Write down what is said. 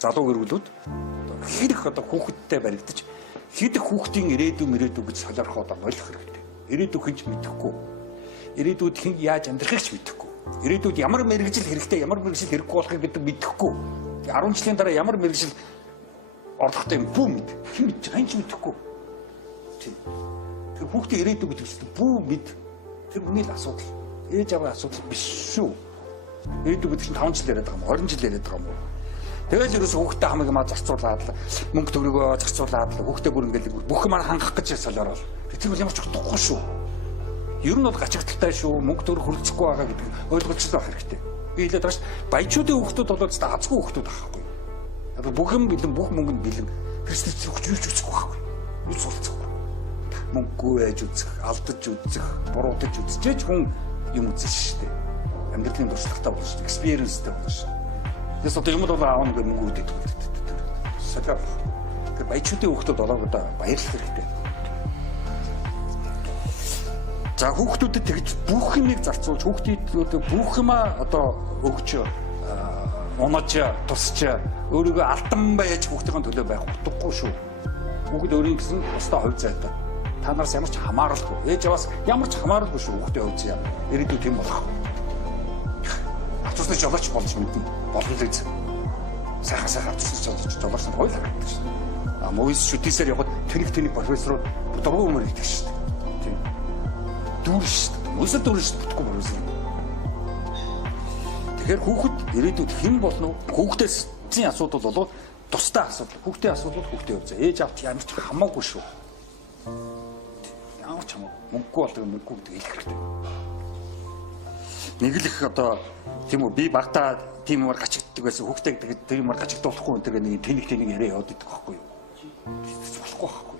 залуу гэрүүлүүд хэрэг одоо хүүхэдтэй баригдаж хэд их хүүхдийн ирээдүй гэж солиорхоо одоо болох хэрэгтэй. Ирээдүй хинч мэдэхгүй. Ирээдүйд хэн яаж амьдрахыг ч мэдэхгүй. Ирээдүйд ямар мэрэгжил хэрэгтэй, ямар мэрэгжил хэрэггүй болохыг бид мэдэхгүй. 10 жилийн дараа ямар мэрэгжил орлоготой юм бүү мэд. Хэн мэдж байгаа юм ч мэдэхгүй. Тийм. Тэр хүүхдийн ирээдүй гэдэг чинь бүү мэд. Тэр хүний л асуудал. Ээж аваа асуудал биш шүү. Ирээдүй гэдэг чинь 5 жил яриад байгаа юм, 20 жил яриад байгаа юм. Тэгэл ерөөсө хүүхдээ хамаг юмаа зарцуулаад мөнгө төгрөгөө зарцуулаад хүүхдээ бүр ингээл бүх юм хангах гэж солиорол. Тэр бол ямар ч утгагүй шүү. Ер нь бол гачигдaltaй шүү. Мөнгө төгрөг хөрөлцөхгүй байгаа гэдэг ойлголцол байх хэрэгтэй. Би хэлээд байгаа шүү. Баячуудын хүүхдүүд бол азгүй хүүхдүүд байхгүй. Одоо бүх юм бэлэн, бүх мөнгө нь бэлэн. Христэд хүчрүүлж үзэхгүй байхгүй. Юу суралцахгүй. Мөнгөгүй байж үзэх, алдаж үзэх, буруутаж үзчихэж хүн юм үзэн шүү дээ. Амьдралын туршлагатай болно шүү. Experience-тэй болно шүү. Тэс одоо юм бол аавна гэх мөнгө үүдээд байдаг. Сакар. Тэр баячуудын хүүхдүүд болоод одоо баярлах хэрэгтэй. За хүүхдүүдэд тэгж бүх юмыг зарцуулж хүүхдүүд бүх юмаа одоо өгч унаж тусч өөрийгөө алтан байж хүүхдийн төлөө байх утгагүй шүү. Хүүхд өөрийн гэсэн өстой хувь зайтай. Та нараас ямар ч хамааралгүй. Ээж аваас ямар ч хамааралгүй шүү хүүхдийн хувь зай. Ирээдүйд тийм болох. Авцусны жолооч болж мэднэ. Болно л үз. Сайхан авцусны жолооч нь хойлоо гэдэг шүү. Мовис шүтээсээр яваад тэнийг профессорууд дургуй өмөр гэдэг шүү. Тийм. Дүүр шүү. Өсөд дүүр шүү бүтггүй профессор. Тэгэхээр хүүхэд ирээдүйд хэн болно вэ? Хүүхдээс асуудал бол тустай асуудал. Хүүхдийн асуудал хүүхдийн хувь зай. Ээж авт ямар ч хамаагүй шүү. Ямар ч хамаагүй. Мөнгөгүй болдог мөнгөгүй гэдэг хэлэх хэрэгтэй. Нэг л их одоо тийм үү би багтаа тийм юмар гачигддаг байсан. Хүүхдээ тийм юмар гачигдуулахгүй энэ нэг тэнийг яриа яваад идэх байхгүй юу? Болохгүй байхгүй.